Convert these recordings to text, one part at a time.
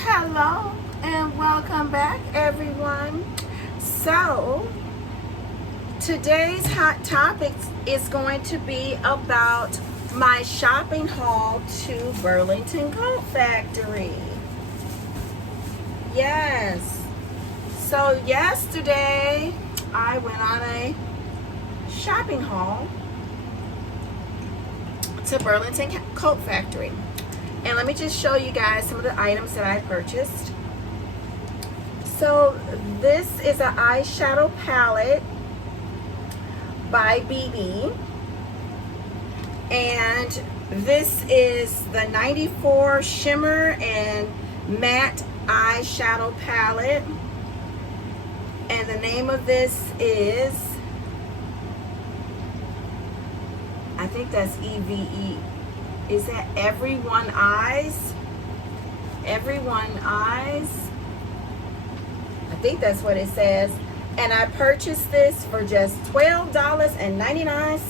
Hello and welcome back, everyone. So today's hot topic is going to be about my shopping haul to Burlington Coat Factory. Yes, so yesterday I went on a shopping haul to Burlington Coat Factory. And let me just show you guys some of the items that I purchased. So this is an eyeshadow palette by BB. And this is the 94 shimmer and matte eyeshadow palette. And the name of this is, I think that's EVE. Is that Everyone Eyes? Everyone Eyes? I think that's what it says. And I purchased this for just $12.99.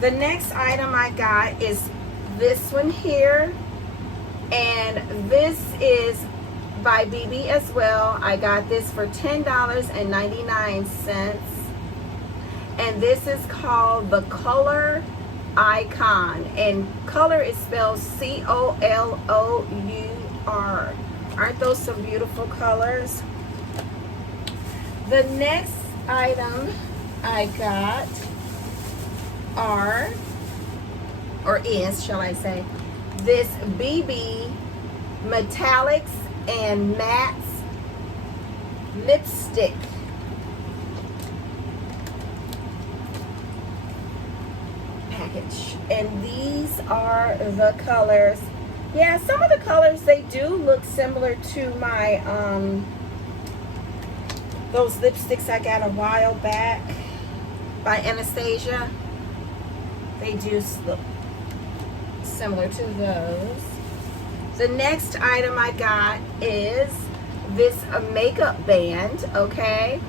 The next item I got is this one here. And this is by BB as well. I got this for $10.99. And this is called the Color Icon, and color is spelled C-O-L-O-U-R. Aren't those some beautiful colors? The next item I got is, shall I say, this BB Metallics and Mattes lipstick. Package. And these are the colors. Yeah, some of the colors, they do look similar to my those lipsticks I got a while back by Anastasia. They do look similar to those. The next item I got is this makeup band. Okay,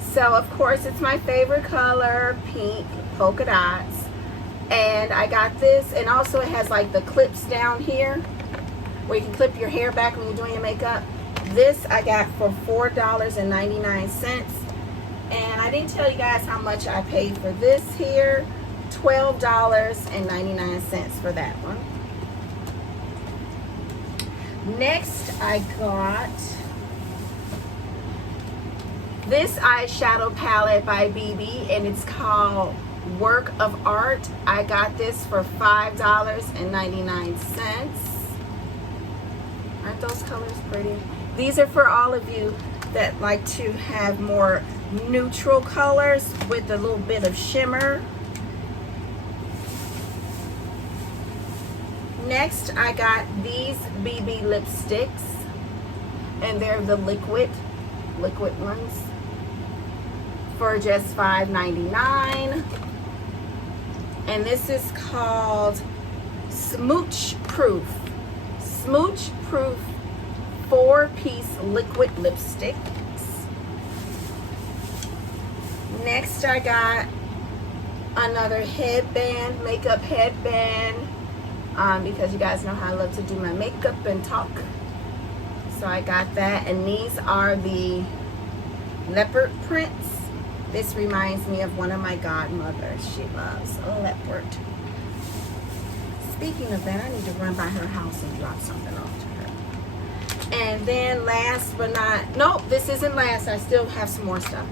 so of course it's my favorite color, pink polka dots. And I got this, and also it has like the clips down here where you can clip your hair back when you're doing your makeup. This I got for $4.99. And I didn't tell you guys how much I paid for this here. $12.99 for that one. Next I got this eyeshadow palette by BB, and it's called Work of Art. I got this for $5.99. Aren't those colors pretty? These are for all of you that like to have more neutral colors with a little bit of shimmer. Next, I got these BB lipsticks, and they're the liquid ones for just $5.99. And this is called Smooch Proof 4-piece liquid lipsticks. Next I got another headband, makeup headband, because you guys know how I love to do my makeup and talk. So I got that, and these are the leopard prints. This reminds me of one of my godmothers. She loves a leopard. Speaking of that, I need to run by her house and drop something off to her. And then last but not, nope, this isn't last. I still have some more stuff.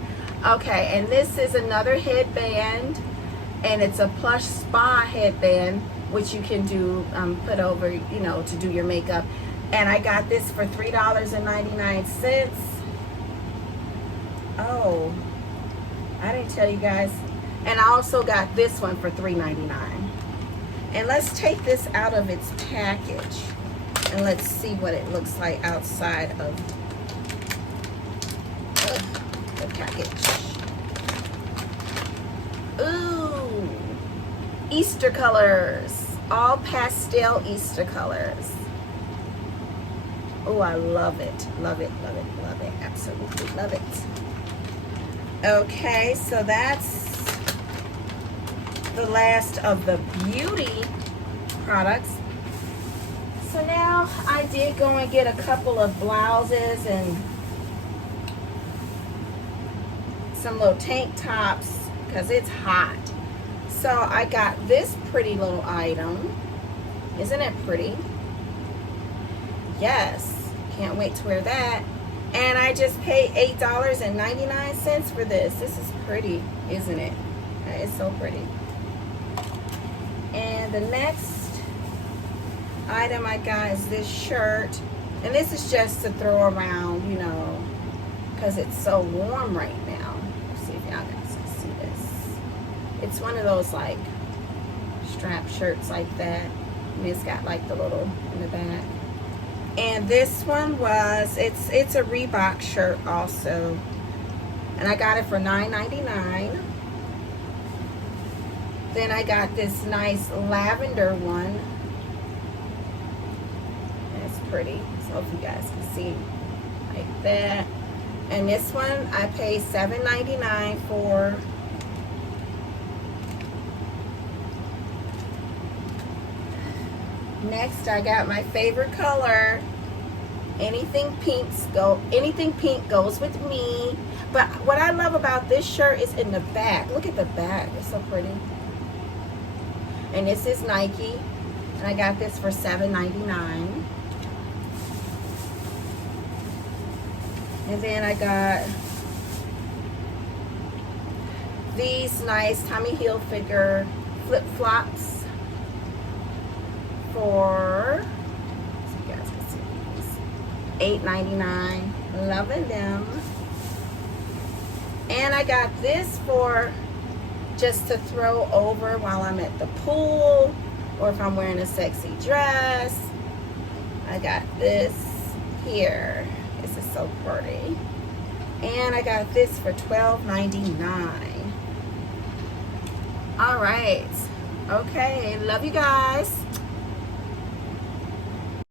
Okay, and this is another headband, and it's a Plush Spa Headband, which you can do, put over, you know, to do your makeup. And I got this for $3.99. Oh, I didn't tell you guys. And I also got this one for $3.99. And let's take this out of its package, and let's see what it looks like outside of the package. Ooh, Easter colors. All pastel Easter colors. Oh, I love it. Love it, love it, love it. Absolutely love it. Okay, so that's the last of the beauty products. So now Well, I did go and get a couple of blouses and some little tank tops because it's hot. So I got this pretty little item. Isn't it pretty? Yes, can't wait to wear that. And I just paid $8.99 for this. This is pretty, isn't it? It's so pretty. And the next item I got is this shirt. And this is just to throw around, you know, because it's so warm right now. Let's see if y'all guys can see this. It's one of those like strap shirts like that. And it's got like the little in the back. And this one was, it's a Reebok shirt also. And I got it for $9.99. Then I got this nice lavender one. It's pretty. So if you guys can see like that. And this one I paid $7.99 for. Next, I got my favorite color. Anything pink goes with me. But what I love about this shirt is in the back. Look at the back. It's so pretty. And this is Nike. And I got this for $7.99. And then I got these nice Tommy Hilfiger flip-flops for, so you guys can see these, $8.99. Loving them. And I got this for just to throw over while I'm at the pool, or if I'm wearing a sexy dress. I got this here. This is so pretty. And I got this for $12.99. All right. Okay, love you guys.